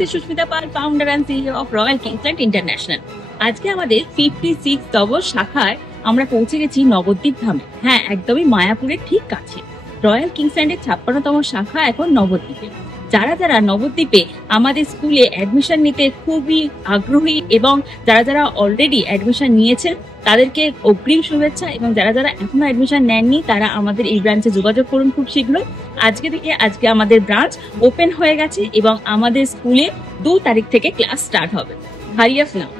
is Sushmita Pal, founder and CEO of Royal Kingsland International. আজকে আমাদের 56তম শাখায় আমরা পৌঁছে গেছি নবদ্বীপ ধামে। হ্যাঁ, একদমই মায়াপুরের ঠিক কাছে। রয়্যাল কিংসল্যান্ডের 56তম শাখা এখন নবদ্বীপে। যারা যারা নবদ্বীপে আমাদের স্কুলে অ্যাডমিশন নিতে খুবই আগ্রহী এবং যারা যারা অলরেডি অ্যাডমিশন নিয়েছেন তাদেরকে অগ্রিম শুভেচ্ছা, এবং যারা যারা এখনো অ্যাডমিশন নেননি তারা আমাদের এই ব্রাঞ্চে যোগাযোগ করুন খুব শীঘ্রই। আজকে আমাদের ব্রাঞ্চ ওপেন হয়ে গেছে এবং আমাদের স্কুলে 2 তারিখ থেকে ক্লাস স্টার্ট হবে। হারিয়ে নাও।